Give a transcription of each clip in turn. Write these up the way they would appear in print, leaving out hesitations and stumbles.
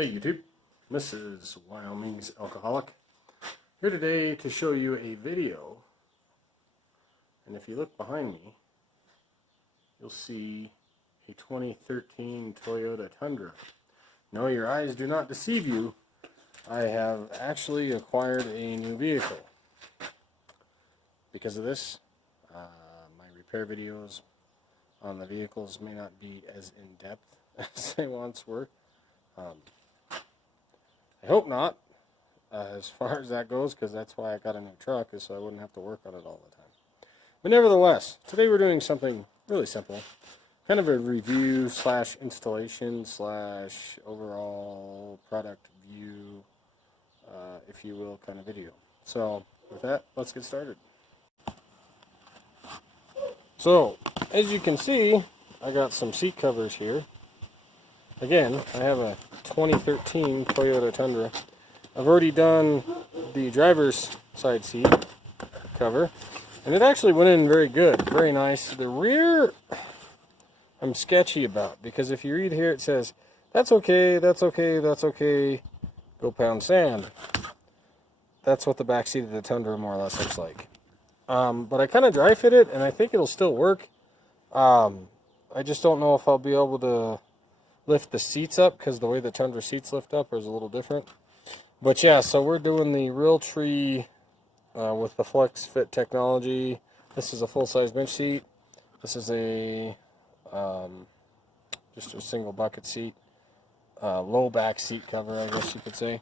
Hey YouTube, this is Wyoming's Alcoholic, here today to show you a video, and if you look behind me, you'll see a 2013 Toyota Tundra. No, your eyes do not deceive you. I have actually acquired a new vehicle. Because of this, my repair videos on the vehicles may not be as in-depth as they once were. I hope not, as far as that goes, because that's why I got a new truck, is so I wouldn't have to work on it all the time. But nevertheless, today we're doing something really simple. Kind of a review slash installation slash overall product view, if you will, kind of video. So, with that, let's get started. So, as you can see, I got some seat covers here. Again, I have a 2013 Toyota Tundra. I've already done the driver's side seat cover, and it actually went in very good, very nice. The rear, I'm sketchy about, because if you read here, it says, that's okay, that's okay, that's okay, go pound sand. That's what the back seat of the Tundra more or less looks like. But I kind of dry fit it, and I think it'll still work. I just don't know if I'll be able to lift the seats up, because the way the Tundra seats lift up is a little different. But yeah, so we're doing the Realtree with the Flex Fit technology. This is a full-size bench seat. This is a just a single bucket seat, low back seat cover, I guess you could say.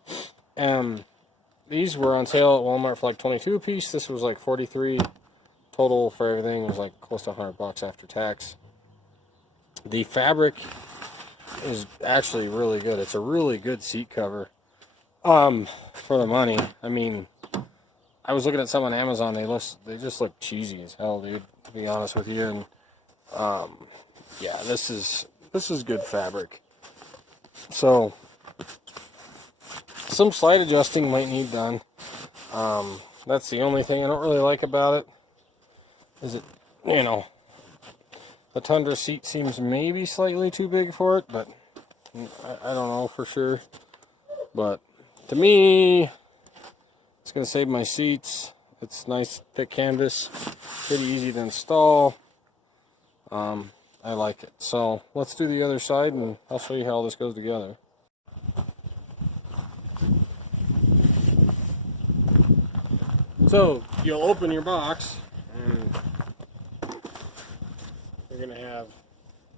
These were on sale at Walmart for like $22 a piece. This was like $43 total for everything. It was like close to $100 after tax. The fabric is actually really good. It's a really good seat cover for the money. I mean, I was looking at some on Amazon. They just look cheesy as hell, dude, to be honest with you. And yeah, this is good fabric. So some slight adjusting might need done. That's the only thing I don't really like about it. Is it, you know, the Tundra seat seems maybe slightly too big for it, but I don't know for sure. But to me, it's going to save my seats. It's nice, thick canvas, pretty easy to install. I like it. So let's do the other side, and I'll show you how all this goes together. So you'll open your box, and you're going to have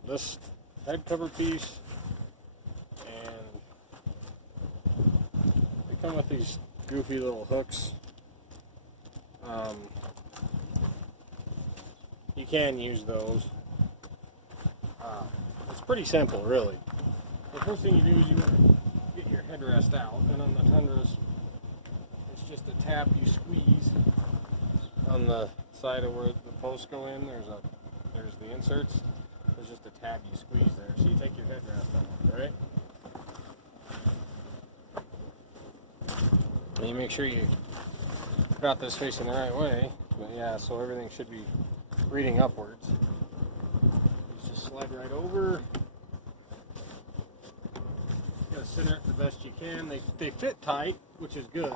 this head cover piece, and they come with these goofy little hooks. You can use those. It's pretty simple, really. The first thing you do is you want to get your headrest out, and on the Tundras, it's just a tap you squeeze on the side of where the posts go in. There's the inserts. There's just a tab you squeeze there. So you take your headrest off, right? And you make sure you got this facing the right way. But yeah, so everything should be reading upwards. You just slide right over. You gotta center it the best you can. They fit tight, which is good.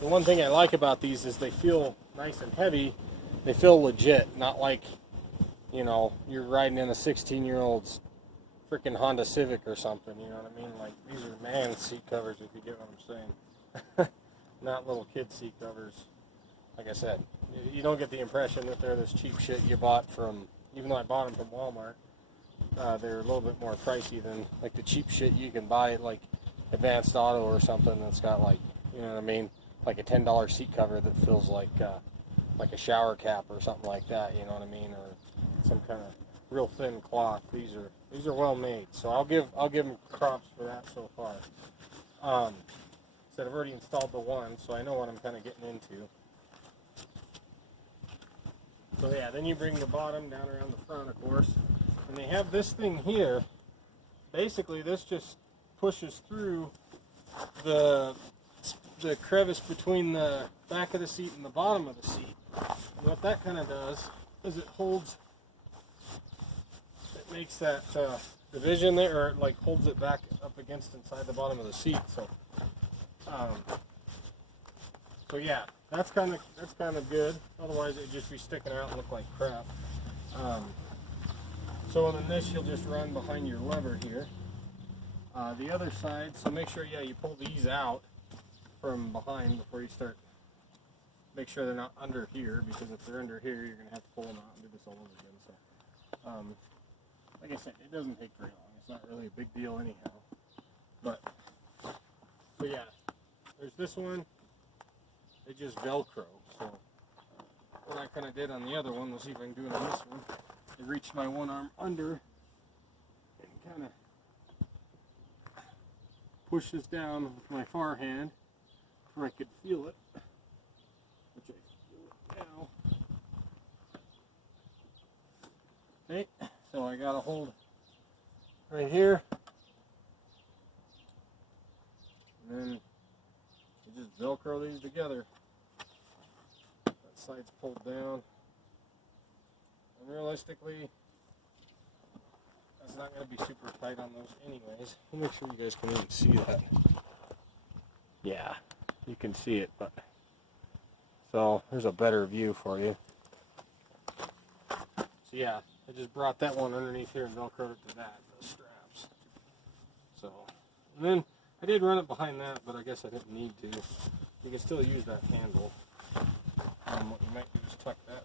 The one thing I like about these is they feel nice and heavy. They feel legit, not like, you know, you're riding in a 16-year-old's freaking Honda Civic or something, you know what I mean? Like, these are man seat covers, if you get what I'm saying. Not little kid seat covers. Like I said, you don't get the impression that they're this cheap shit you bought from, even though I bought them from Walmart, they're a little bit more pricey than, like, the cheap shit you can buy at, like, Advanced Auto or something that's got, like, you know what I mean? Like a $10 seat cover that feels like a shower cap or something like that, you know what I mean, or some kind of real thin cloth. These are well made, so I'll give them props for that so far. Said I've already installed the one, so I know what I'm kind of getting into. So yeah, then you bring the bottom down around the front, of course, and they have this thing here. Basically, this just pushes through the crevice between the back of the seat and the bottom of the seat. And what that kind of does is it holds, it makes that division there, or it like holds it back up against inside the bottom of the seat. So, so yeah, that's kind of good. Otherwise, it'd just be sticking out and look like crap. So on this, you'll just run behind your lever here. The other side, so make sure, yeah, you pull these out from behind before you start. Make sure they're not under here, because if they're under here, you're going to have to pull them out and do this all over again. So, like I said, it doesn't take very long. It's not really a big deal anyhow. But yeah, there's this one. They just Velcro. So what I kind of did on the other one, let's see if I can do it on this one. I reached my one arm under and kind of push this down with my far hand where I could feel it. Which I feel it now. Okay, so I got a hold right here. And then you just Velcro these together. That side's pulled down. And realistically, that's not going to be super tight on those anyways. I'll make sure you guys can even see that. Yeah, you can see it, but so there's a better view for you. So yeah, I just brought that one underneath here and Velcroed it to that, those straps. So, and then I did run it behind that, but I guess I didn't need to. You can still use that handle. What you might do is tuck that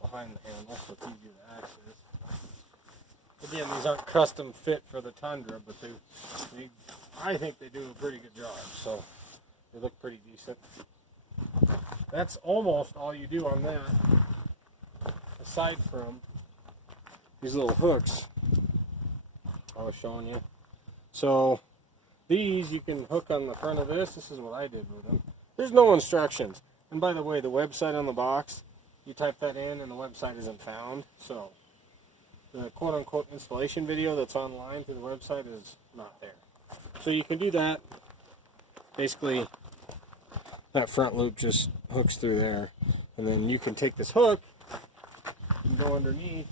behind the handle so it's easier to access. Again, these aren't custom fit for the Tundra, but I think they do a pretty good job, so they look pretty decent. That's almost all you do on that, aside from these little hooks I was showing you. So these you can hook on the front of this. This is what I did with them. There's no instructions. And by the way, the website on the box, you type that in and the website isn't found. So the quote-unquote installation video that's online through the website is not there. So you can do that. Basically, that front loop just hooks through there. And then you can take this hook and go underneath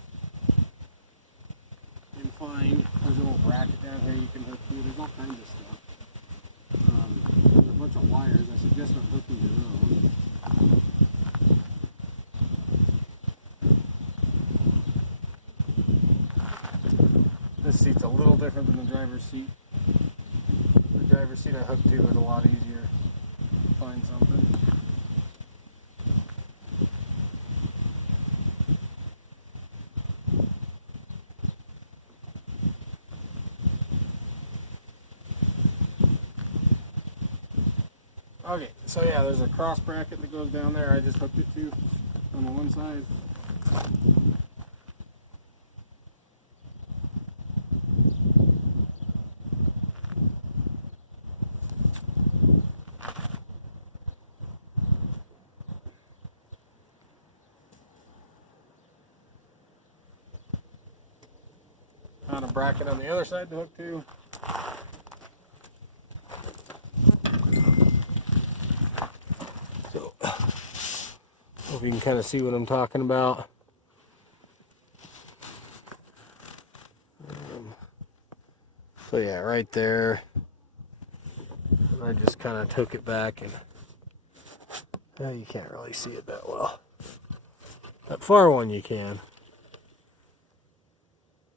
and find, there's a little bracket down here you can hook through. There's all kinds of stuff. There's a bunch of wires. I suggest not hooking your own. This seat's a little different than the driver's seat. The driver's seat I hooked to is a lot easier to find something. Okay, so yeah, there's a cross bracket that goes down there. I just hooked it to on the one side. Found a bracket on the other side to hook to. So, hope you can kind of see what I'm talking about. So yeah, right there. And I just kind of took it back and you can't really see it that well. That far one you can.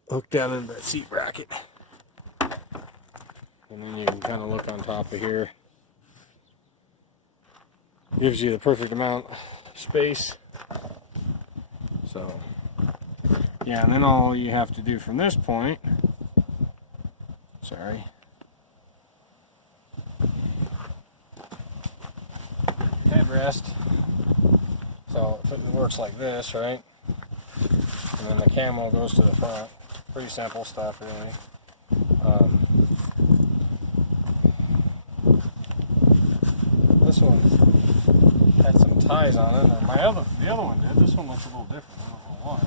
Hook down into that seat bracket. And then you can kind of look on top of here. Gives you the perfect amount of space. So, yeah, and then all you have to do from this point, headrest. So it works like this, right? And then the camo goes to the front. Pretty simple stuff, really. This one had some ties on it. Or the other one did. This one looks a little different. I don't know why.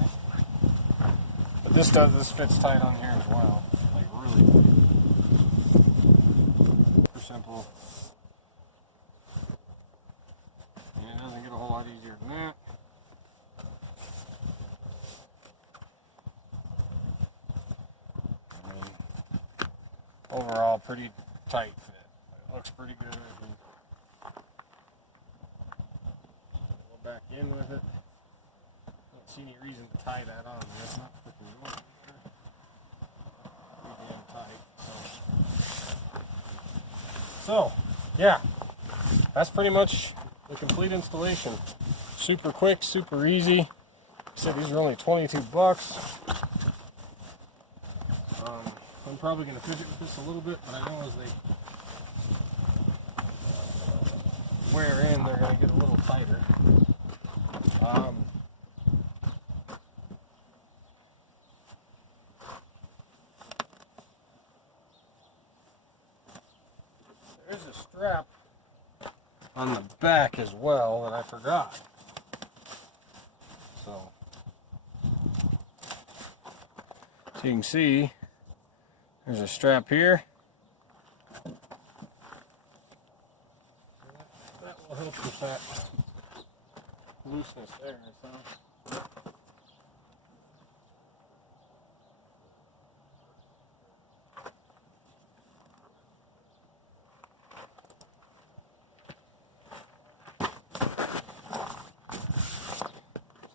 But this fits tight on here as well. Like really tight. Super simple. And it doesn't get a whole lot easier than that. overall pretty tight fit. It looks pretty good. Go back in with it. Don't see any reason to tie that on. That's not freaking working. Pretty damn tight. So, yeah, that's pretty much the complete installation. Super quick, super easy. Like I said, these are only 22 bucks. I'm probably going to fidget with this a little bit, but I know as they wear in, they're going to get a little tighter. There's a strap on the back as well that I forgot. So you can see there's a strap here. That will help with that looseness there. So.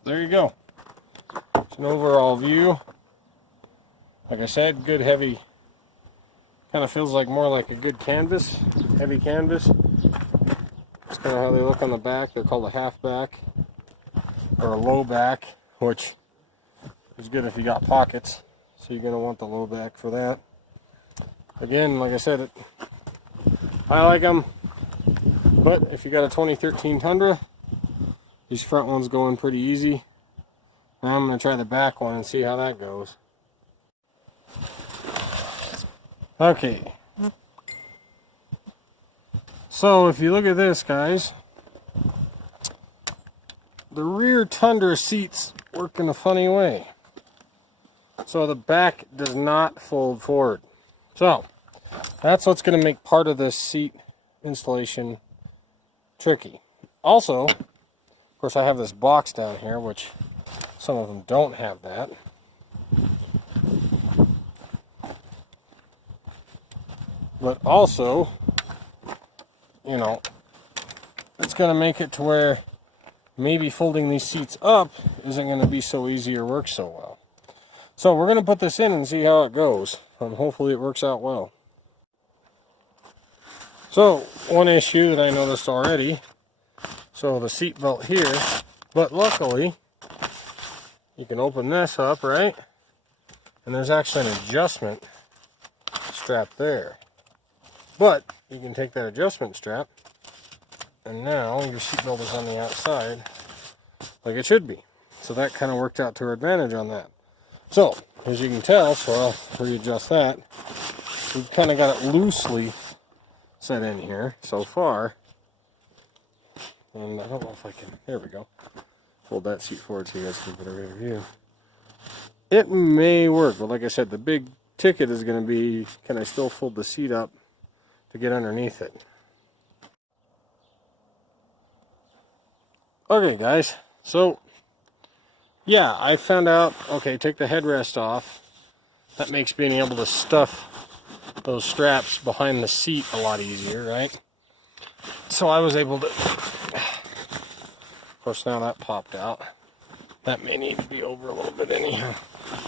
There you go. It's an overall view. Like I said, good heavy. Kind of feels like more like a good canvas, heavy canvas. That's kind of how they look on the back. They're called a half back or a low back, which is good if you got pockets. So you're going to want the low back for that. Again, like I said, I like them. But if you got a 2013 Tundra, these front ones go in pretty easy. Now I'm going to try the back one and see how that goes. Okay. So if you look at this, guys, the rear Tundra seats work in a funny way. So the back does not fold forward. So that's what's going to make part of this seat installation tricky. Also, of course, I have this box down here, which some of them don't have that. But also, you know, it's going to make it to where maybe folding these seats up isn't going to be so easy or work so well. So we're going to put this in and see how it goes. And hopefully it works out well. So, one issue that I noticed already. So the seat belt here. But luckily, you can open this up, right? And there's actually an adjustment strap there. But you can take that adjustment strap, and now your seatbelt is on the outside like it should be. So that kind of worked out to our advantage on that. So, as you can tell, so I'll readjust that. We've kind of got it loosely set in here so far. And I don't know if I can, there we go. Hold that seat forward so you guys can get a better view. It may work, but like I said, the big ticket is going to be, can I still fold the seat up to get underneath it? Okay, guys, so yeah, I found out, okay, take the headrest off. That makes being able to stuff those straps behind the seat a lot easier, right? So I was able to, of course now that popped out. That may need to be over a little bit anyhow.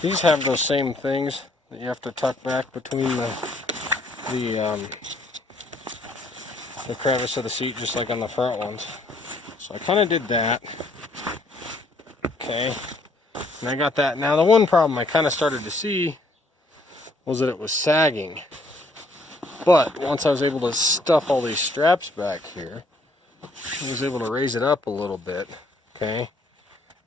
These have those same things that you have to tuck back between the crevice of the seat, just like on the front ones. So I kind of did that. Okay, and I got that. Now the one problem I kind of started to see was that it was sagging. But once I was able to stuff all these straps back here, I was able to raise it up a little bit. Okay,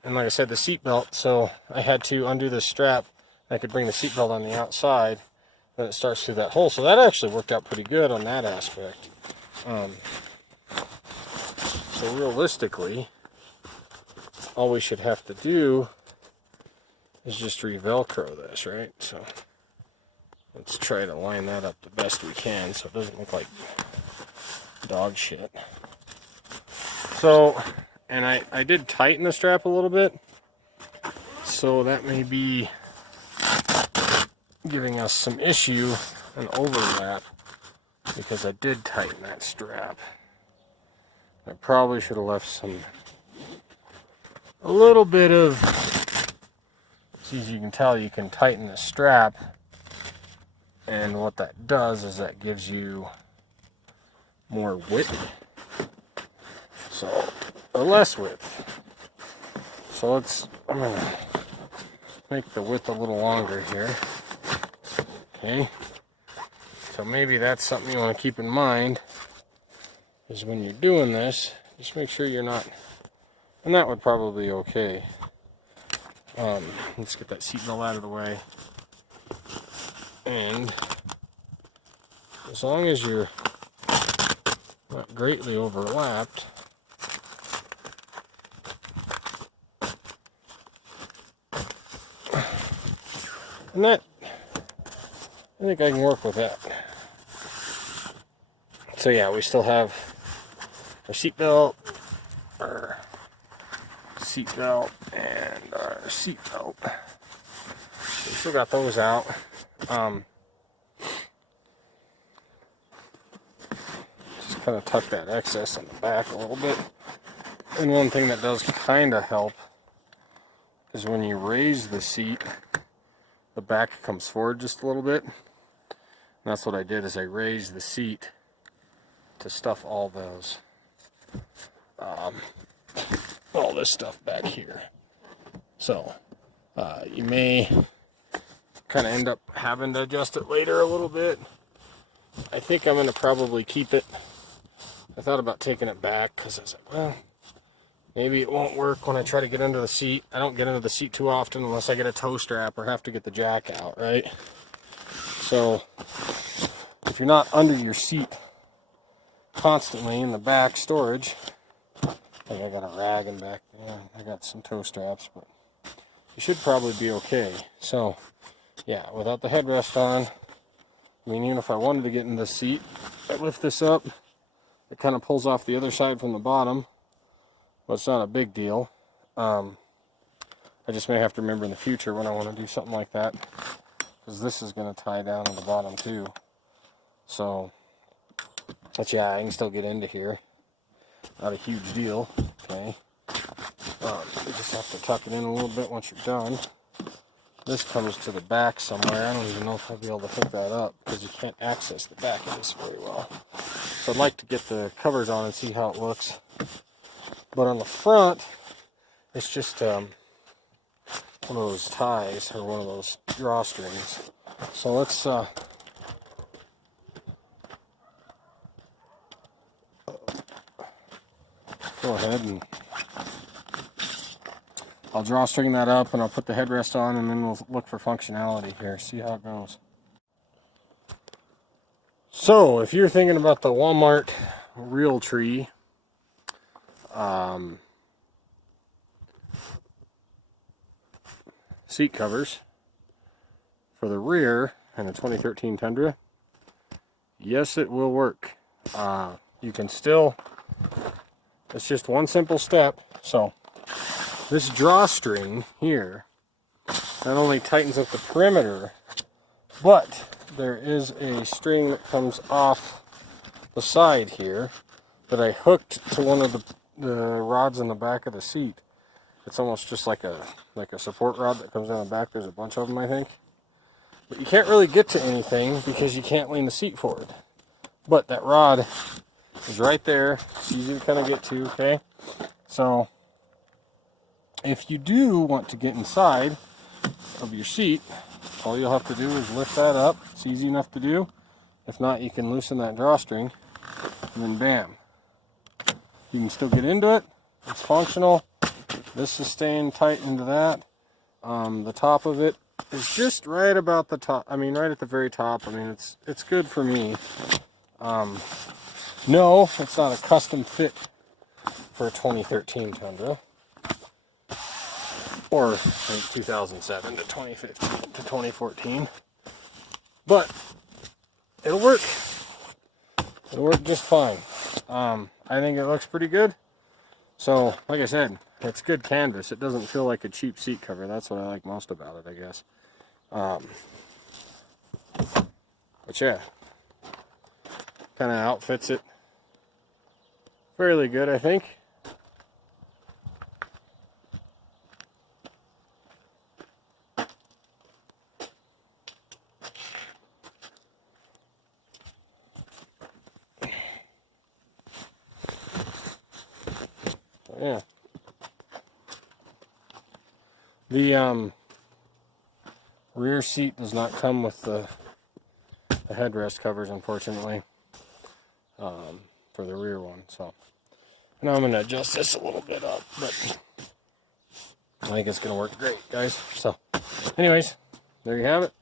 and like I said, the seat belt, so I had to undo the strap. I could bring the seat belt on the outside, then it starts through that hole. So that actually worked out pretty good on that aspect. So realistically, all we should have to do is just re-velcro this, right? So let's try to line that up the best we can so it doesn't look like dog shit. So, and I did tighten the strap a little bit, so that may be giving us some issue an overlap because I did tighten that strap. I probably should have left a little bit of, see, as you can tell, you can tighten the strap, and what that does is that gives you more width, so, or less width. So I'm gonna make the width a little longer here. Okay, so maybe that's something you want to keep in mind, is when you're doing this, just make sure you're not, and that would probably be okay. Let's get that seatbelt out of the way, and as long as you're not greatly overlapped, and that, I think I can work with that. So yeah, we still have our seatbelt, and our seatbelt. We still got those out. Just kind of tuck that excess in the back a little bit. And one thing that does kind of help is when you raise the seat, the back comes forward just a little bit. And that's what I did, is I raised the seat to stuff all those, all this stuff back here. So you may kind of end up having to adjust it later a little bit. I think I'm going to probably keep it. I thought about taking it back because I was like, well, maybe it won't work when I try to get under the seat. I don't get under the seat too often unless I get a toe strap or have to get the jack out, right? So if you're not under your seat constantly in the back storage, I think I got a rag in back there. I got some toe straps, but you should probably be okay. So yeah, without the headrest on, I mean, even if I wanted to get in the seat, I lift this up, it kind of pulls off the other side from the bottom, but it's not a big deal. I just may have to remember in the future when I want to do something like that, because this is going to tie down to the bottom too. So, but yeah, I can still get into here. Not a huge deal. Okay. You just have to tuck it in a little bit once you're done. This comes to the back somewhere. I don't even know if I'll be able to hook that up because you can't access the back of this very well. So I'd like to get the covers on and see how it looks. But on the front, it's just one of those ties or one of those drawstrings. So let's go ahead and I'll drawstring that up and I'll put the headrest on, and then we'll look for functionality here, see how it goes. So if you're thinking about the Walmart Realtree seat covers for the rear in a 2013 Tundra, yes, it will work. You can still, it's just one simple step. So this drawstring here not only tightens up the perimeter, but there is a string that comes off the side here that I hooked to one of the rods in the back of the seat. It's almost just like a support rod that comes down the back. There's a bunch of them, I think. But you can't really get to anything because you can't lean the seat forward. But that rod is right there. It's easy to kind of get to, okay? So if you do want to get inside of your seat, all you'll have to do is lift that up. It's easy enough to do. If not, you can loosen that drawstring, and then bam. You can still get into it. It's functional. This is staying tight into that. The top of it is just right about the top. I mean, right at the very top. I mean, it's good for me. No, it's not a custom fit for a 2013 Tundra. Or 2007 to 2015 to 2014. But it'll work. It'll work just fine. I think it looks pretty good. So, like I said, it's good canvas. It doesn't feel like a cheap seat cover. That's what I like most about it, I guess. But yeah, kind of outfits it fairly good, I think. Yeah. The rear seat does not come with the headrest covers, unfortunately, for the rear one. So now I'm going to adjust this a little bit up, but I think it's going to work great, guys. So anyways, there you have it.